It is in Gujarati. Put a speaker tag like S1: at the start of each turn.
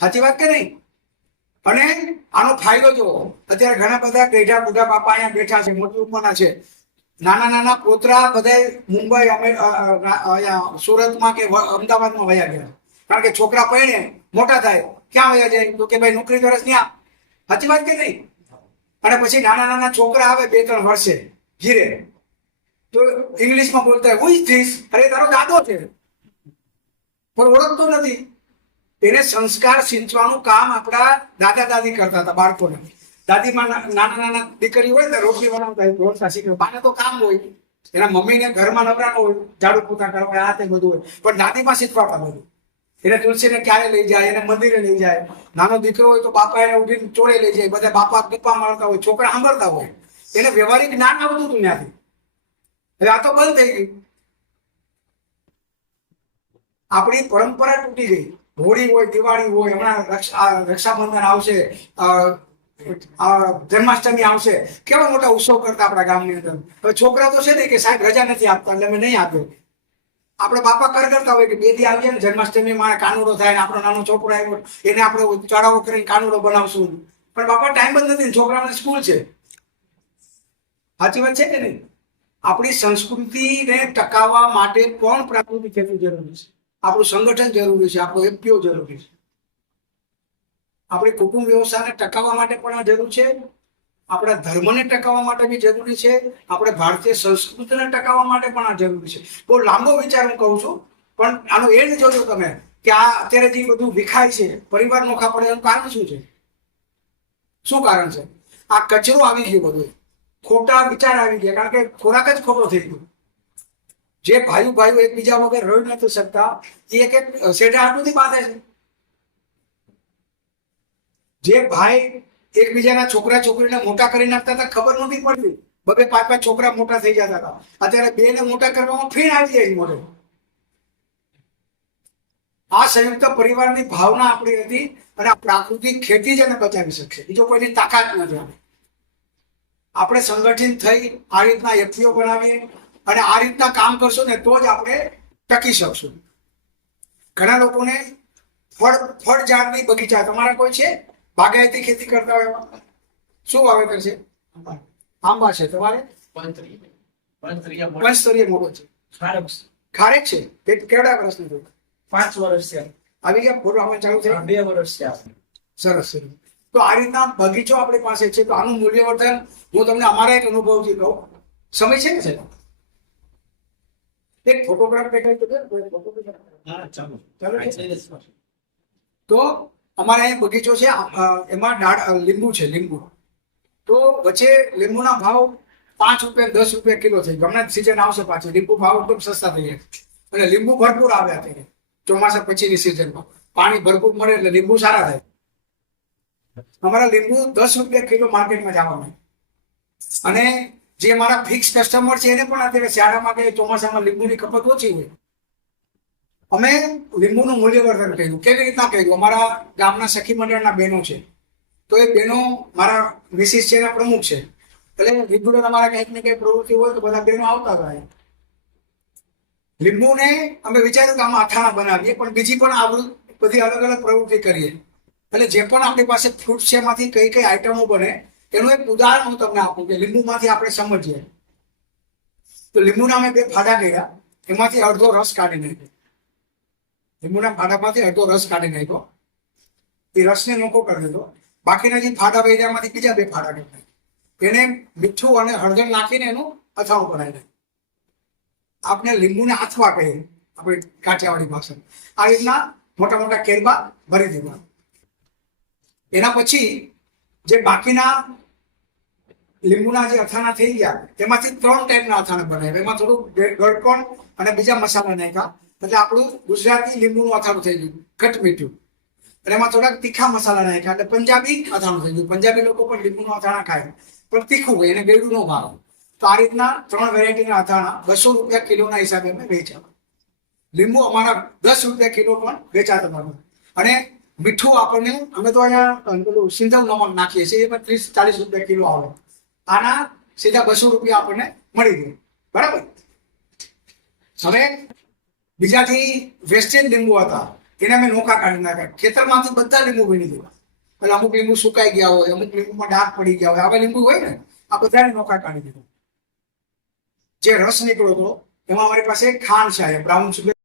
S1: સાચી વાત કે નહીં? અને આનો ફાયદો જુઓ, અત્યારે ઘણા બધા ગઈઢા બુઢા બાપા અહીંયા બેઠા છે, મોટી ઉંમરના છે. નાના નાના પોતરા બધા મુંબઈ, અમે સુરતમાં કે અમદાવાદમાં વયા ગયા. કારણ કે છોકરા પહેણે મોટા થાય. ક્યાં વયા જાય? તો કે ભાઈ નોકરી કરે ત્યાં. સાચી વાત કે નહીં? અને પછી નાના નાના છોકરા આવે બે ત્રણ વર્ષે, ઘીરે. તો ઇંગ્લિશમાં બોલતા હોય ધીસ અરે, તારો દાદો છે. પણ ઓળખતો નથી. એને સંસ્કાર સિંચવાનું કામ આપણા દાદા દાદી કરતા હતા, બાળકોને. દાદીમાં નાના નાના દીકરી હોય ને, રોટલી બનાવતા હોય રોટલા શીખે બાને તો કામ હોય. એના મમ્મીને ઘરમાં નવરાનો હોય, ઝાડુ પોતા કરવા આ તે બધું હોય. પણ દાદીમાં શીખવાતા બધું એને તુલસીને ક્યારે લઈ જાય, એને મંદિરે લઈ જાય. નાનો દીકરો હોય તો બાપા એને ઉઠીને ચોળે લઈ જાય, બધા બાપા ગપ્પા મારતા હોય, છોકરા સાંભળતા હોય. એને વ્યવહારિક જ્ઞાન આવતું હતું ત્યાંથી. એટલે આ તો બંધ થઈ ગઈ આપણી પરંપરા તૂટી ગઈ. હોળી હોય, દિવાળી હોય, હમણાં રક્ષાબંધન આવશે જન્માષ્ટમી આવશે, કેવા મોટા ઉત્સવ કરતા આપણા ગામની અંદર? છોકરા તો છે ને કે સાહેબ રજા નથી આપતા, એટલે અમે નહીં આપ્યો આપણે બાપા કર કરતા હોય કે બે દી આવીએ ને જન્માષ્ટમીમાં કાનુડો થાય ને આપણો નાનો છોકરો આવ્યો, એને આપણે ચડાવો કરીને કાનુડો બનાવશું. પણ બાપા ટાઈમ જ નથી છોકરાઓને સ્કૂલ છે. સાચી વાત છે કે નહીં? આપણી સંસ્કૃતિને ટકાવવા માટે પણ પ્રાકૃતિક ખેતી જરૂરી છે? આપણું સંગઠન જરૂરી છે, આપણો એફપીઓ જરૂરી છે. આપણી કુટુંબ વ્યવસ્થાને ટકાવવા માટે પણ આ જરૂર છે, આપણા ધર્મને ટકાવવા માટે બી જરૂરી છે, આપણે ભારતીય સંસ્કૃતિને ટકાવવા માટે પણ આ જરૂરી છે. બહુ લાંબો વિચાર હું કહું છું, પણ આનો એન્ડ જોજો તમે, કે આ અત્યારે જે બધું વિખાય છે, પરિવાર નોખા પડે એનું કારણ શું છે? શું કારણ છે? આ કચરો આવી ગયો બધું. ખોટા વિચાર આવી ગયા, કારણ કે ખોરાક જ ખોટો થઈ ગયો. જે ભાઈઓ ભાઈઓ એકબીજા વગર રહી નથી શકતા, એ એક શેઢા હાથમાંથી બાંધે છે. જે ભાઈ એકબીજાના છોકરા છોકરીને મોટા કરી નાખતા હતા, ખબર નથી પડતી. બબે પાંચ પાંચ છોકરા મોટા થઈ જતા હતા. અત્યારે બે ને મોટા કરવામાં ફેર આવી જાય મોટો આ સંયુક્ત પરિવારની ભાવના આપણી હતી અને આ પ્રાકૃતિક ખેતી જ એને બચાવી શકશે. બીજો કોઈની તાકાત નથી. આપણે સંગઠિત થઈ આ રીતના એફપીઓ બનાવીએ અને આ રીતના કામ કરશો ને તો જ આપણે ટકી શકશું. ઘણા લોકોને ફળ ફળ ઝાડની બગીચા તમારા કોઈ છે? બાગાયતી ખેતી કરતા હોય એમાં? શું વાવેતર છે? આંબા. છે તમારે? પંચસ્તરીય મોટો. છે. ખારેક છે? તે કેવડા વર્ષનું થયું
S2: પાંચ વર્ષ છે.
S1: આવી ગયા? આવવા ચાલુ છે
S2: બે વર્ષ છે
S1: સરસ સરસ. તો આ રીતના બગીચો આપણી પાસે છે. તો આનું મૂલ્યવર્ધન હું તમને અમારા એક અનુભવથી કહું. સમય છે ને સાહેબ? એક ફોટોગ્રાફ દેખાય તો
S2: ચાલો.
S1: અમારે અહીં બગીચો છે એમાં લીંબુ છે લીંબુ. તો વચ્ચે લીંબુના ભાવ પાંચ રૂપિયા દસ રૂપિયા કિલો છે. ગમણા સિઝન આવશે પાછી. લીંબુ ભાવ એકદમ સસ્તા થઈ જાય. અને લીંબુ ભરપૂર આવે અત્યારે. ચોમાસા પછીની સિઝનમાં પાણી ભરપૂર મળે એટલે લીંબુ સારા થાય. અમારા લીંબુ દસ રૂપિયા કિલો માર્કેટમાં જવાનું. અને જે મારા ફિક્સ કસ્ટમર છે એને પણ અત્યારે શિયાળામાં કે ચોમાસામાં લીંબુની ખપત ઓછી હોય. અમે લીંબુનું મૂલ્યવર્ધન કર્યું. કેવી રીતના કર્યું? અમારા ગામના સખી મંડળના બહેનો છે. તો એ બહેનો મારા મિસિસ છે એના પ્રમુખ છે. એટલે લીંબુનો તમારા કંઈક ને કંઈક પ્રવૃત્તિ હોય તો બધા બહેનો આવતા હતા લીંબુને અમે વિચાર્યું કે આમાં અથાણા બનાવીએ, પણ બીજી પણ આ બધી અલગ અલગ પ્રવૃત્તિ કરીએ. એટલે જે પણ આપણી પાસે ફ્રૂટ છે એમાંથી કઈ કઈ આઈટમો બને એનું એક ઉદાહરણ હું તમને આપું કે લીંબુમાંથી આપણે સમજીએ. તો લીંબુના અમે બે ફાડા કર્યા. એમાંથી અડધો રસ કાઢી નાખ્યો. લીંબુના ફાડામાંથી અડધો રસ કાઢી નાખ્યો. એ રસને નોખો કરી દીધો. બાકીના જે ફાડા વેર્યામાંથી બીજા બે ફાડા નાખ્યા. એને મીઠું અને હળદર નાખીને એનું અથાણું બનાવી નાખ્યું. આપણે લીંબુને આથવા કહીએ આપણે કાઠિયાવાડી ભાષા આ રીતના મોટા મોટા કેરબા ભરી દેવા એના પછી જે બાકીના લીંબુના જે અથાણા થઈ ગયા, તેમાંથી ત્રણ ટાઈપના અથાણા બનાવ્યા. એમાં થોડું ગળકોણ અને બીજા મસાલા નાખ્યા. એટલે આપણું ગુજરાતી લીંબુનું અથાણું થઈ ગયું ખટ મીઠું. અને એમાં થોડાક તીખા મસાલા નાખ્યા, એટલે પંજાબી અથાણું થઈ ગયું. પંજાબી લોકો પણ લીંબુનું અથાણા ખાય. પણ તીખું હોય, એને બેડું ન ભાવે તો આ રીતના ત્રણ વેરાયટીના અથાણા બસો રૂપિયા કિલોના હિસાબે અમે વેચ્યા. લીંબુ અમારા દસ રૂપિયા કિલો પણ વેચાતા હતા અને મીઠું આપણને, અમે તો અહીંયા પેલું સિંધવ નમક નાખીએ છીએ એમાં ત્રીસ ચાલીસ રૂપિયા કિલો આવે. આના સીધા બસો રૂપિયા આપણને મળી ગયું. બરાબર? હવે બીજાથી વેસ્ટેજ લીંબુ હતા, એને અમે નોખા કાઢી નાખ્યા. ખેતરમાંથી બધા લીંબુ વીણી દીધા એટલે અમુક લીંબુ સુકાઈ ગયા હોય, અમુક લીંબુમાં ડાક પડી ગયા હોય, આવા લીંબુ હોય ને, આ બધાને નોખા કાઢી દીધા. જે રસ નીકળ્યો હતો, એમાં અમારી પાસે ખાંડ છે, બ્રાઉન સુગર